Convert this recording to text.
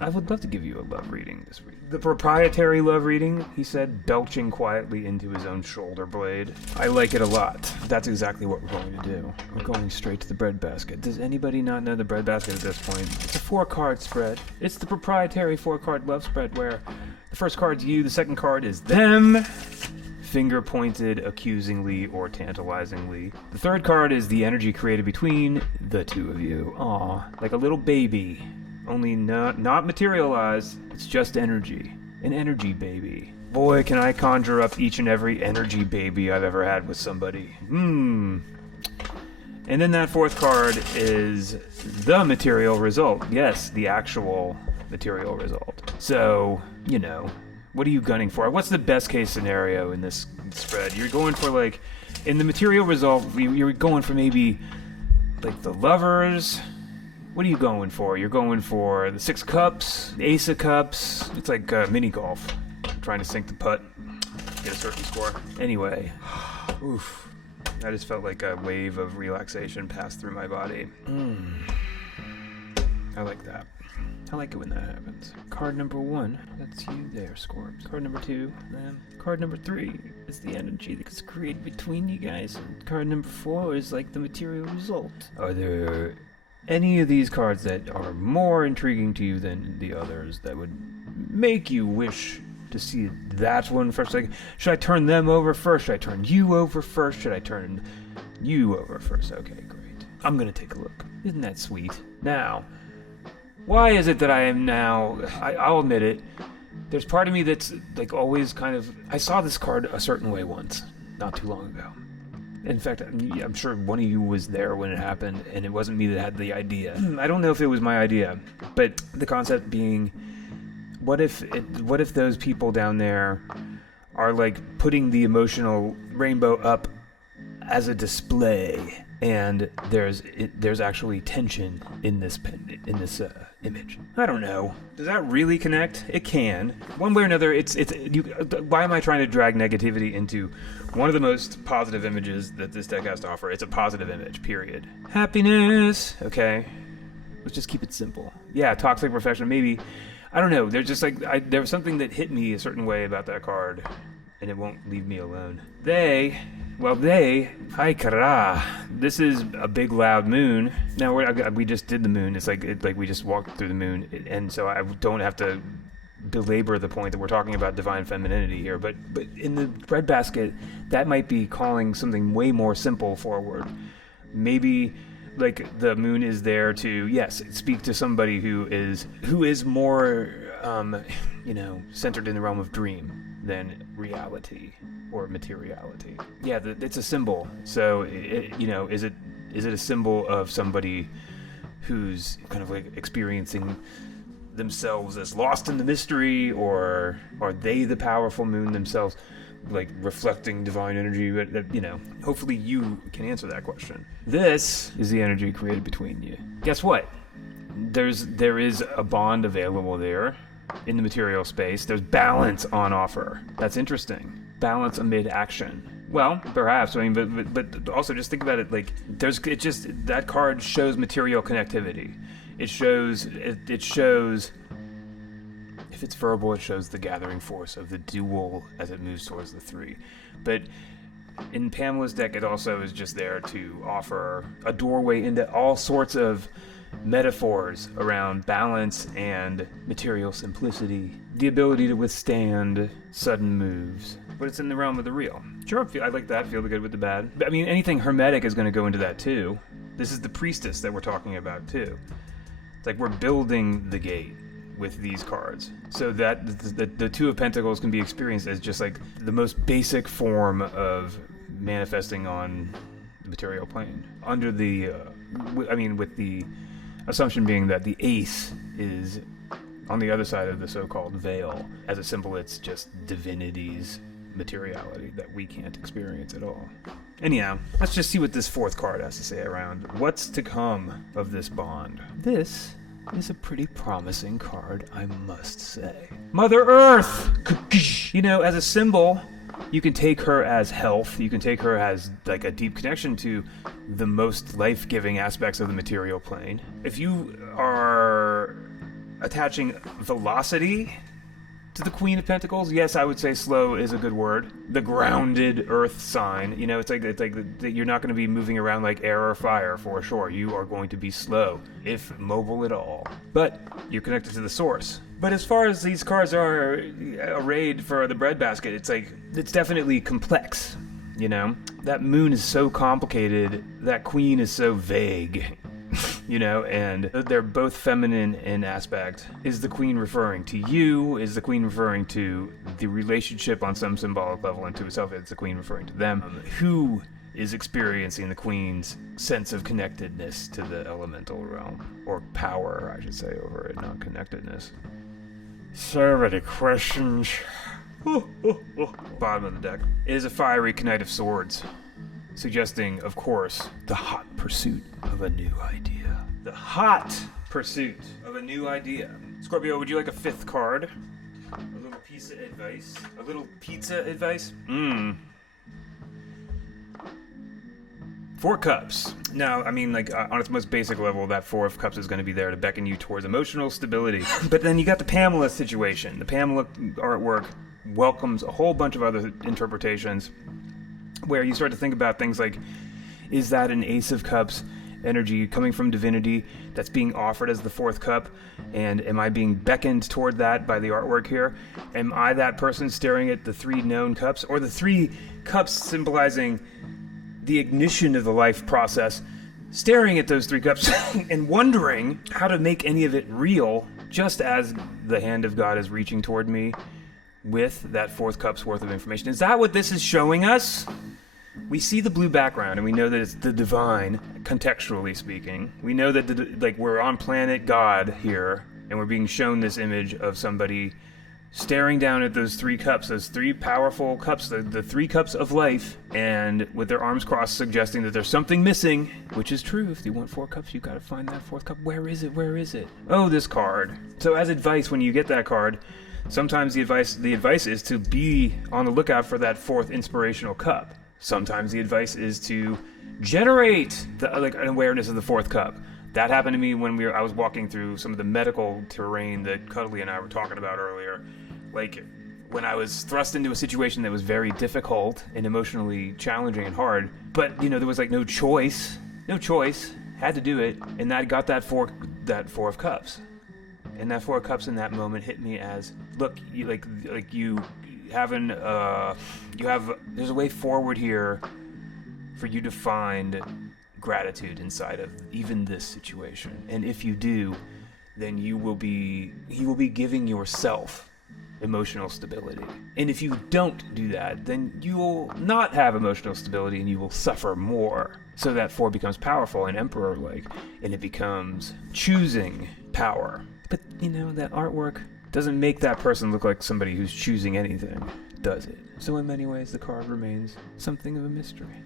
I would love to give you a love reading this week. The proprietary love reading, he said, belching quietly into his own shoulder blade. I like it a lot. That's exactly what we're going to do. We're going straight to the breadbasket. Does anybody not know the breadbasket at this point? It's a 4-card spread. It's the proprietary 4-card love spread where the first card's you, the second card is them. Finger pointed accusingly or tantalizingly. The third card is the energy created between the two of you. Aw, like a little baby. Only not materialized. It's just energy. An energy baby. Boy, can I conjure up each and every energy baby I've ever had with somebody. And then that fourth card is the material result. Yes, the actual material result. So, you know, what are you gunning for? What's the best case scenario in this spread? You're going for, like, in the material result, you're going for maybe, like, the lovers. What are you going for? You're going for the 6 cups, the ace of cups. It's like mini golf. Trying to sink the putt, get a certain score. Anyway, oof. I just felt like a wave of relaxation pass through my body. I like that. I like it when that happens. Card number 1, that's you there, Scorps. Card number 2, them. Card number 3 is the energy that's created between you guys. And card number 4 is like the material result. Are there any of these cards that are more intriguing to you than the others that would make you wish to see that one first? Like, should I turn them over first? Should I turn you over first? Should I turn you over first? Okay, great. I'm gonna take a look. Isn't that sweet? Now, why is it that I am now, I'll admit it, there's part of me that's like always kind of, I saw this card a certain way once, not too long ago. In fact, I'm sure one of you was there when it happened, and it wasn't me that had the idea. I don't know if it was my idea, but the concept being, what if those people down there are like putting the emotional rainbow up as a display, and there's actually tension in this image. I don't know. Does that really connect? It can. One way or another, why am I trying to drag negativity into one of the most positive images that this deck has to offer? It's a positive image, period. Happiness. Okay. Let's just keep it simple. Yeah, toxic perfection. Maybe, I don't know. There's just like, there was something that hit me a certain way about that card, and it won't leave me alone. Ay cara, this is a big loud moon. Now we just did the moon. It's like we just walked through the moon, and so I don't have to belabor the point that we're talking about divine femininity here. But in the breadbasket, that might be calling something way more simple forward. Maybe like the moon is there to, yes, speak to somebody who is more centered in the realm of dream than reality or materiality. Yeah, it's a symbol. So, is it a symbol of somebody who's kind of like experiencing themselves as lost in the mystery, or are they the powerful moon themselves, like reflecting divine energy? Hopefully you can answer that question. This is the energy created between you. Guess what? There is a bond available there. In the material space, there's balance on offer. That's interesting. Balance amid action. Well, perhaps. I mean, but also just think about it. Like, that card shows material connectivity. It shows. If it's verbal, it shows the gathering force of the dual as it moves towards the 3. But in Pamela's deck, it also is just there to offer a doorway into all sorts of metaphors around balance and material simplicity, the ability to withstand sudden moves, but it's in the realm of the real. Sure, I like that, feel the good with the bad. I mean, anything hermetic is going to go into that too. This is the priestess that we're talking about too. It's like we're building the gate with these cards, so that the 2 of Pentacles can be experienced as just like the most basic form of manifesting on the material plane. Under the, with the assumption being that the ace is on the other side of the so-called veil. As a symbol, it's just divinity's materiality that we can't experience at all. Anyhow, let's just see what this 4th card has to say around what's to come of this bond. This is a pretty promising card, I must say. Mother Earth! As a symbol, you can take her as health. You can take her as like a deep connection to the most life-giving aspects of the material plane. If you are attaching velocity to the Queen of Pentacles, yes, I would say slow is a good word. The grounded earth sign, it's like you're not going to be moving around like air or fire for sure. You are going to be slow, if mobile at all. But you're connected to the source. But as far as these cards are arrayed for the breadbasket, it's definitely complex. That moon is so complicated. That queen is so vague. And they're both feminine in aspect. Is the queen referring to you? Is the queen referring to the relationship on some symbolic level into itself? Is the queen referring to them? Who is experiencing the queen's sense of connectedness to the elemental realm? Or power, I should say, over it, not connectedness. So many questions. Bottom of the deck. It is a fiery Knight of Swords, suggesting, of course, the hot pursuit of a new idea. The hot pursuit of a new idea. Scorpio, would you like a fifth card? A little piece of advice? A little pizza advice? Four Cups. Now, on its most basic level, that Four of Cups is going to be there to beckon you towards emotional stability. But then you got the Pamela situation. The Pamela artwork welcomes a whole bunch of other interpretations, where you start to think about things like, is that an Ace of Cups energy coming from divinity that's being offered as the fourth cup? And am I being beckoned toward that by the artwork here? Am I that person staring at the three known cups? Or the three cups symbolizing the ignition of the life process, staring at those three cups and wondering how to make any of it real, just as the hand of God is reaching toward me with that fourth cup's worth of information. Is that what this is showing us? We see the blue background and we know that it's the divine, contextually speaking. We know that we're on planet God here, and we're being shown this image of somebody staring down at those three cups, those three powerful cups, the three cups of life, and with their arms crossed, suggesting that there's something missing, which is true. If you want four cups, you gotta find that fourth cup. Where is it? Where is it? Oh, this card. So as advice, when you get that card, sometimes the advice is to be on the lookout for that fourth inspirational cup. Sometimes the advice is to generate an awareness of the fourth cup. That happened to me when I was walking through some of the medical terrain that Cuddly and I were talking about earlier. When I was thrust into a situation that was very difficult and emotionally challenging and hard, but there was no choice, had to do it, and that got that four of cups. And that Four of Cups in that moment hit me as, look, there's a way forward here for you to find gratitude inside of even this situation. And if you do, then you will be giving yourself emotional stability. And if you don't do that, then you will not have emotional stability and you will suffer more. So that four becomes powerful and emperor-like, and it becomes choosing power. But, that artwork doesn't make that person look like somebody who's choosing anything, does it? So in many ways, the card remains something of a mystery.